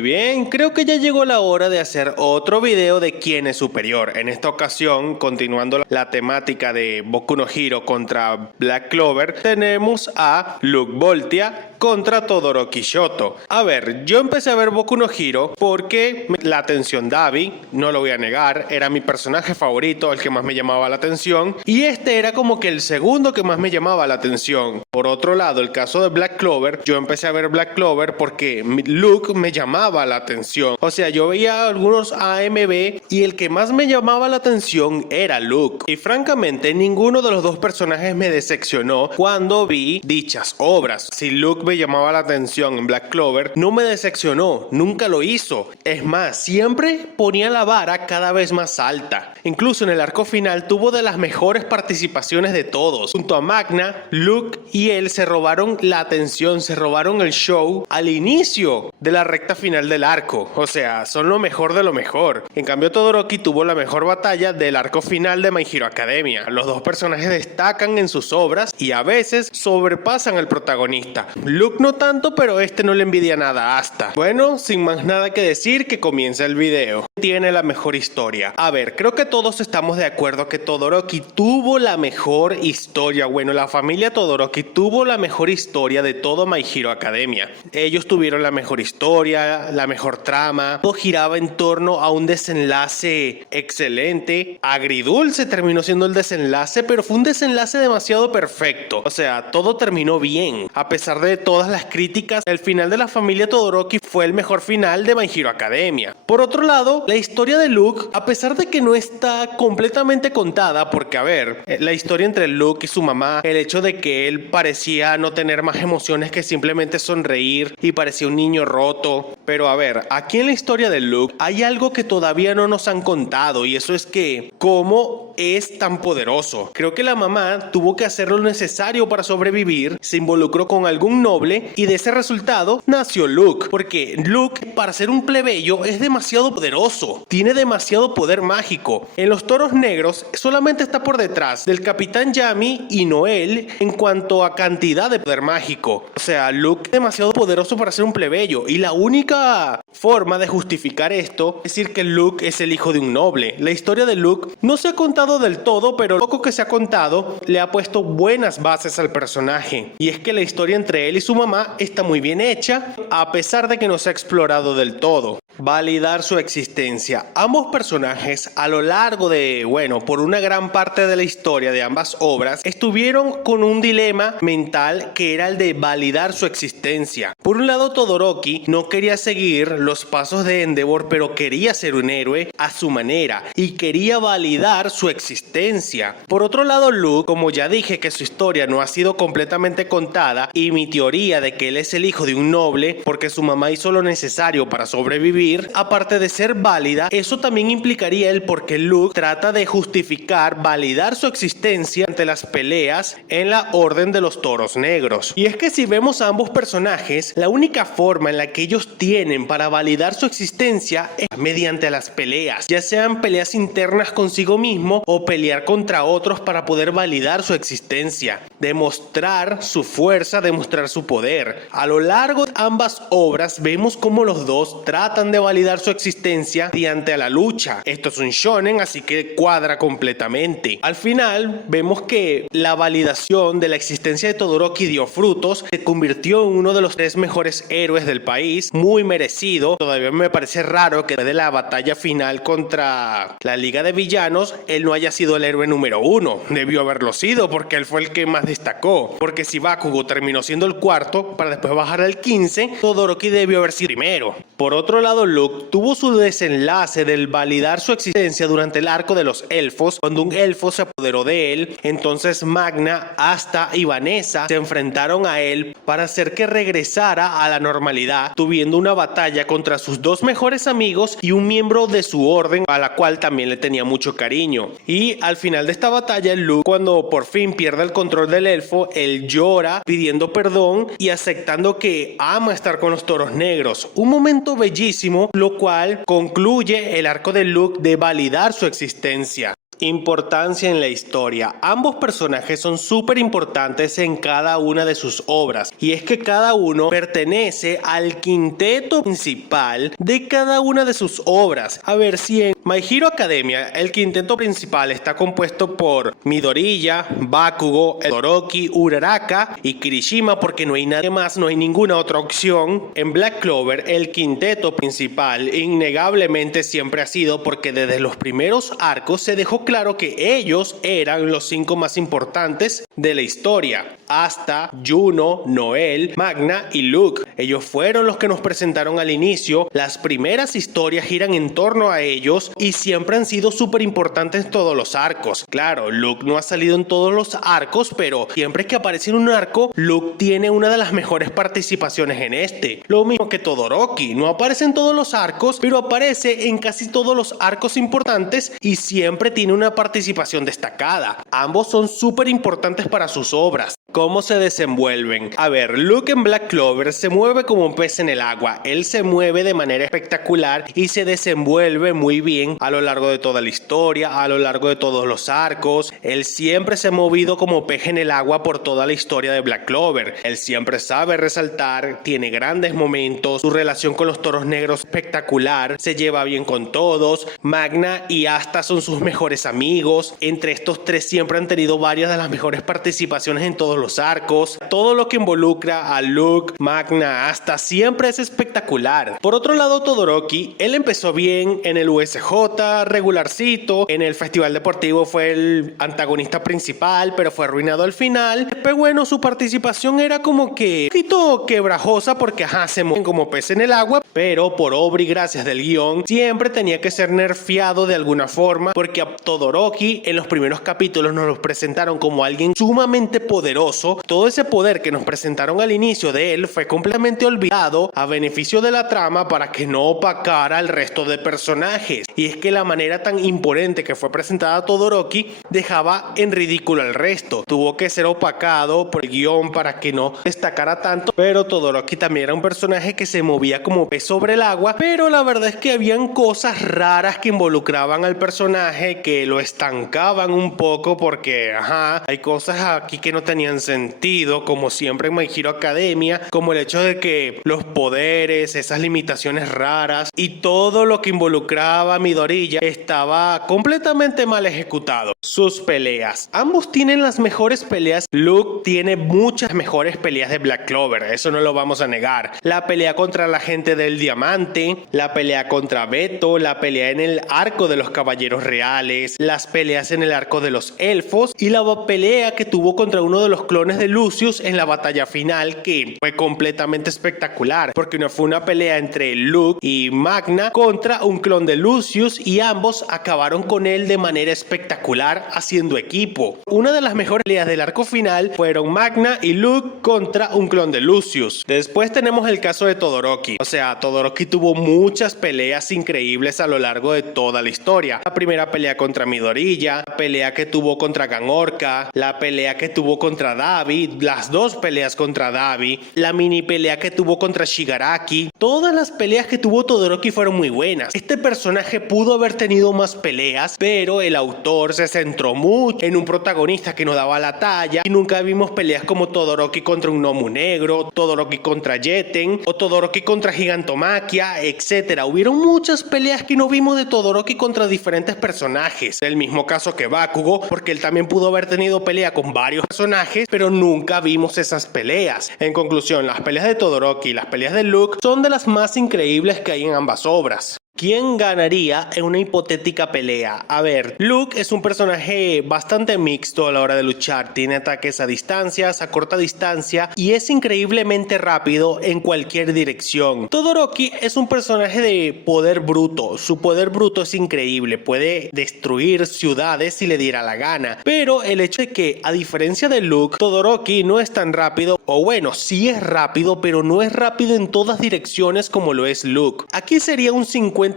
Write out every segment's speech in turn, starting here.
Muy bien, creo que ya llegó la hora de hacer otro video de quién es superior. En esta ocasión, continuando la temática de Boku no Hero contra Black Clover, tenemos a Luke Voltia contra Todoroki Shoto. A ver, yo empecé a ver Boku no Hero porque la atención Dabi, no lo voy a negar, era mi personaje favorito, el que más me llamaba la atención, y este era como que el segundo que más me llamaba la atención. Por otro lado, el caso de Black Clover, yo empecé a ver Black Clover porque Luke me llamaba la atención. O sea, yo veía algunos AMV y el que más me llamaba la atención era Luke. Y francamente, ninguno de los dos personajes me decepcionó cuando vi dichas obras. Si Luke me llamaba la atención en Black Clover, no me decepcionó, nunca lo hizo. Es más, siempre ponía la vara cada vez más alta. Incluso en el arco final tuvo de las mejores participaciones de todos. Junto a Magna, Luke y él se robaron la atención, se robaron el show al inicio de la recta final del arco. O sea, son lo mejor de lo mejor. En cambio, Todoroki tuvo la mejor batalla del arco final de My Hero Academia. Los dos personajes destacan en sus obras y a veces sobrepasan al protagonista. Luke no tanto, pero este no le envidia nada a Asta. Bueno, sin más nada que decir, que comience el video. Tiene la mejor historia. A ver, creo que todos estamos de acuerdo que Todoroki tuvo la mejor historia. Bueno, la familia Todoroki tuvo la mejor historia de todo My Hero Academia. Ellos tuvieron la mejor historia, la mejor trama. Todo giraba en torno a un desenlace excelente. Agridulce terminó siendo el desenlace, pero fue un desenlace demasiado perfecto. O sea, todo terminó bien. A pesar de todas las críticas, el final de la familia Todoroki fue el mejor final de My Hero Academia. Por otro lado, la historia de Luke, a pesar de que no está completamente contada, porque a ver, la historia entre Luke y su mamá, el hecho de que él parecía no tener más emociones que simplemente sonreír y parecía un niño roto. Pero a ver, aquí en la historia de Luke hay algo que todavía no nos han contado, y eso es que cómo es tan poderoso. Creo que la mamá tuvo que hacer lo necesario para sobrevivir, se involucró con algún noble y de ese resultado nació Luke, porque Luke, para ser un plebeyo, es demasiado poderoso, tiene demasiado poder mágico. En los toros negros solamente está por detrás del Capitán Yami y Noel en cuanto a cantidad de poder mágico. O sea, Luke es demasiado poderoso para ser un plebeyo, y la única forma de justificar esto es decir que Luke es el hijo de un noble. La historia de Luke no se ha contado del todo, pero lo poco que se ha contado le ha puesto buenas bases al personaje, y es que la historia entre él y su mamá está muy bien hecha, a pesar de que no se ha explorado del todo. Validar su existencia. Ambos personajes a lo largo de, bueno, por una gran parte de la historia de ambas obras, estuvieron con un dilema mental que era el de validar su existencia. Por un lado, Todoroki no quería seguir los pasos de Endeavor, pero quería ser un héroe a su manera y quería validar su existencia. Por otro lado, Luke, como ya dije que su historia no ha sido completamente contada, y mi teoría de que él es el hijo de un noble porque su mamá hizo lo necesario para sobrevivir, aparte de ser válida, eso también implicaría el por qué Luke trata de justificar, validar su existencia ante las peleas en la Orden de los Toros Negros. Y es que si vemos a ambos personajes, la única forma en la que ellos tienen para validar su existencia es mediante las peleas, ya sean peleas internas consigo mismo o pelear contra otros para poder validar su existencia, demostrar su fuerza, demostrar su poder. A lo largo de ambas obras vemos cómo los dos tratan de validar su existencia mediante la lucha. Esto es un shonen, así que cuadra completamente. Al final vemos que la validación de la existencia de Todoroki dio frutos, se convirtió en uno de los 3 mejores héroes del país, muy merecido. Todavía me parece raro que después de la batalla final contra la Liga de Villanos, él no haya sido el héroe número 1. Debió haberlo sido, porque él fue el que más destacó. Porque si Bakugo terminó siendo el 4 para después bajar al 15, Todoroki debió haber sido primero. Por otro lado, Luke tuvo su desenlace del validar su existencia durante el arco de los elfos, cuando un elfo se apoderó de él. Entonces Magna, Asta y Vanessa se enfrentaron a él para hacer que regresara a la normalidad, tuviendo una batalla contra sus 2 mejores amigos y un miembro de su orden, a la cual también le tenía mucho cariño. Y al final de esta batalla, Luke, cuando por fin pierde el control del elfo, él llora pidiendo perdón y aceptando que ama estar con los toros negros. Un momento bellísimo mismo, lo cual concluye el arco de Luke de validar su existencia. Importancia en la historia. Ambos personajes son súper importantes en cada una de sus obras, y es que cada uno pertenece al quinteto principal de cada una de sus obras. A ver, si en My Hero Academia el quinteto principal está compuesto por Midoriya, Bakugo, Todoroki, Uraraka y Kirishima, porque no hay nadie más, no hay ninguna otra opción. En Black Clover el quinteto principal innegablemente siempre ha sido, porque desde los primeros arcos se dejó claro que ellos eran los 5 más importantes de la historia, hasta Juno, Noel, Magna y Luke. Ellos fueron los que nos presentaron al inicio. Las primeras historias giran en torno a ellos y siempre han sido súper importantes en todos los arcos. Claro, Luke no ha salido en todos los arcos, pero siempre que aparece en un arco, Luke tiene una de las mejores participaciones en este. Lo mismo que Todoroki, no aparece en todos los arcos, pero aparece en casi todos los arcos importantes y siempre tiene una participación destacada. Ambos son súper importantes para sus obras. ¿Cómo se desenvuelven? A ver, Luke en Black Clover se mueve como un pez en el agua. Él se mueve de manera espectacular y se desenvuelve muy bien a lo largo de toda la historia, a lo largo de todos los arcos. Él siempre se ha movido como pez en el agua por toda la historia de Black Clover. Él siempre sabe resaltar, tiene grandes momentos, su relación con los toros negros espectacular, se lleva bien con todos. Magna y Asta son sus mejores amigos. Entre estos tres siempre han tenido varias de las mejores participaciones en todos los arcos. Todo lo que involucra a Luke, Magna, Asta siempre es espectacular. Por otro lado, Todoroki, él empezó bien en el USJ, regularcito. En el festival deportivo fue el antagonista principal, pero fue arruinado al final. Pero bueno, su participación era como que un poquito quebrajosa, porque se mueven como pez en el agua, pero por obra y gracias del guión siempre tenía que ser nerfeado de alguna forma, porque a Todoroki en los primeros capítulos nos los presentaron como alguien sumamente poderoso. Todo ese poder que nos presentaron al inicio de él fue completamente olvidado a beneficio de la trama para que no opacara al resto de personajes. Y es que la manera tan imponente que fue presentada Todoroki dejaba en ridículo al resto. Tuvo que ser opacado por el guión para que no destacara tanto, pero Todoroki también era un personaje que se movía como pez sobre el agua, pero la verdad es que habían cosas raras que involucraban al personaje que lo estancaban un poco, porque hay cosas aquí que no tenían sentido, como siempre en My Hero Academia, como el hecho de que los poderes, esas limitaciones raras y todo lo que involucraba a Midoriya estaba completamente mal ejecutado. Sus peleas. Ambos tienen las mejores peleas. Luke tiene muchas mejores peleas de Black Clover, eso no lo vamos a negar. La pelea contra la gente del diamante, la pelea contra Beto, la pelea en el arco de los caballeros reales, las peleas en el arco de los elfos y la pelea que tuvo contra uno de los clones de Lucius en la batalla final, que fue completamente espectacular, porque fue una pelea entre Luke y Magna contra un clon de Lucius y ambos acabaron con él de manera espectacular haciendo equipo. Una de las mejores peleas del arco final fueron Magna y Luke contra un clon de Lucius. Después tenemos el caso de Todoroki. O sea, Todoroki tuvo muchas peleas increíbles a lo largo de toda la historia. La primera pelea contra Midoriya, la pelea que tuvo contra Ganorka, la pelea que tuvo contra Davi, las dos peleas contra Davi, la mini pelea que tuvo contra Shigaraki. Todas las peleas que tuvo Todoroki fueron muy buenas. Este personaje pudo haber tenido más peleas, pero el autor se centró mucho en un protagonista que no daba la talla y nunca vimos peleas como Todoroki contra un Nomu negro, Todoroki contra Jeten o Todoroki contra Gigantomachia, etc. Hubieron muchas peleas que no vimos de Todoroki contra diferentes personajes. El mismo caso que Bakugo, porque él también pudo haber tenido pelea con varios personajes, pero nunca vimos esas peleas. En conclusión, las peleas de Todoroki y las peleas de Luke son de las más increíbles que hay en ambas obras. ¿Quién ganaría en una hipotética pelea? A ver, Luke es un personaje bastante mixto a la hora de luchar. Tiene ataques a distancias, a corta distancia y es increíblemente rápido en cualquier dirección. Todoroki es un personaje de poder bruto. Su poder bruto es increíble. Puede destruir ciudades si le diera la gana. Pero el hecho de que, a diferencia de Luke, Todoroki no es tan rápido. O bueno, sí es rápido, pero no es rápido en todas direcciones como lo es Luke. Aquí sería un 50-50.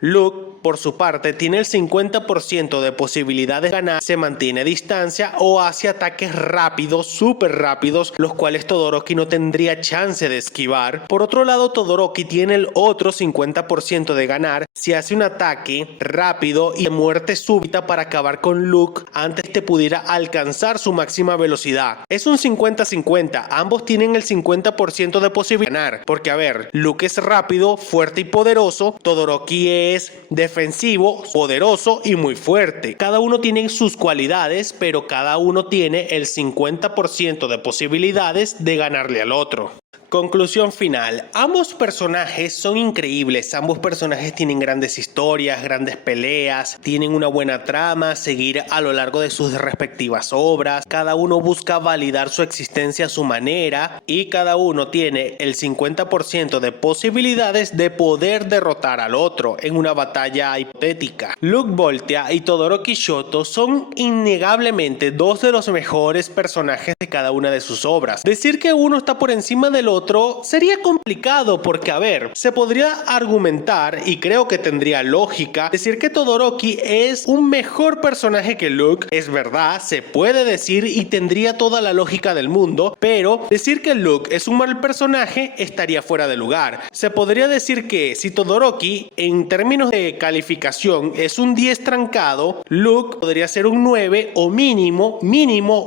Luke Luke, por su parte, tiene el 50% de posibilidades de ganar, se mantiene a distancia o hace ataques rápidos, súper rápidos, los cuales Todoroki no tendría chance de esquivar. Por otro lado, Todoroki tiene el otro 50% de ganar si hace un ataque rápido y de muerte súbita para acabar con Luke antes de pudiera alcanzar su máxima velocidad. Es un 50-50, ambos tienen el 50% de posibilidad de ganar, porque a ver, Luke es rápido, fuerte y poderoso, Todoroki es defensivo, poderoso y muy fuerte. Cada uno tiene sus cualidades, pero cada uno tiene el 50% de posibilidades de ganarle al otro. Conclusión final. Ambos personajes son increíbles, ambos personajes tienen grandes historias, grandes peleas, tienen una buena trama a seguir a lo largo de sus respectivas obras, cada uno busca validar su existencia a su manera y cada uno tiene el 50% de posibilidades de poder derrotar al otro en una batalla hipotética. Luke Voltia y Todoroki Shoto son innegablemente dos de los mejores personajes de cada una de sus obras. Decir que uno está por encima del otro sería complicado porque, a ver, se podría argumentar, y creo que tendría lógica, decir que Todoroki es un mejor personaje que Luke. Es verdad, se puede decir y tendría toda la lógica del mundo, pero decir que Luke es un mal personaje estaría fuera de lugar. Se podría decir que si Todoroki, en términos de calificación, es un 10 trancado, Luke podría ser un 9 o mínimo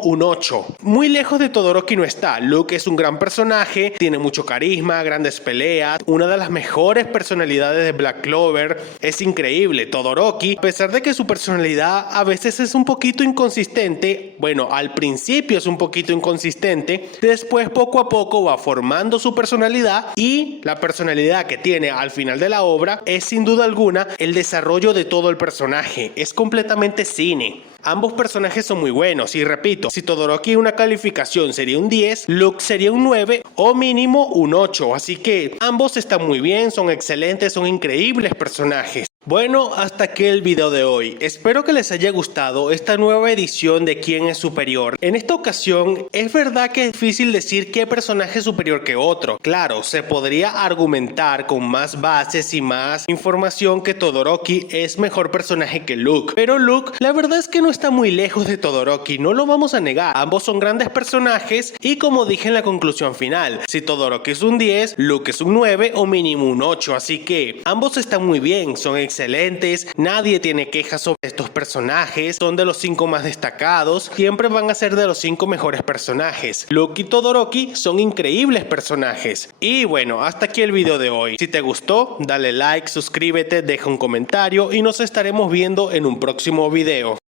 un 8. Muy lejos de Todoroki no está. Luke es un gran personaje, tiene mucho carisma, grandes peleas, una de las mejores personalidades de Black Clover, es increíble. Todoroki, a pesar de que su personalidad a veces es un poquito inconsistente, bueno, al principio es un poquito inconsistente, después poco a poco va formando su personalidad y la personalidad que tiene al final de la obra es sin duda alguna el desarrollo de todo el personaje, es completamente cine. Ambos personajes son muy buenos y repito, si Todoroki una calificación sería un 10, Luke sería un 9 o mínimo un 8, así que ambos están muy bien, son excelentes, son increíbles personajes. Bueno, hasta aquí el video de hoy. Espero que les haya gustado esta nueva edición de Quién es Superior. En esta ocasión, es verdad que es difícil decir qué personaje es superior que otro. Claro, se podría argumentar con más bases y más información que Todoroki es mejor personaje que Luke. Pero Luke, la verdad es que no está muy lejos de Todoroki, no lo vamos a negar. Ambos son grandes personajes y como dije en la conclusión final, si Todoroki es un 10, Luke es un 9 o mínimo un 8. Así que ambos están muy bien, son excelentes, nadie tiene quejas sobre estos personajes, son de los 5 más destacados, siempre van a ser de los 5 mejores personajes. Luke y Todoroki son increíbles personajes. Y bueno, hasta aquí el video de hoy. Si te gustó, dale like, suscríbete, deja un comentario y nos estaremos viendo en un próximo video.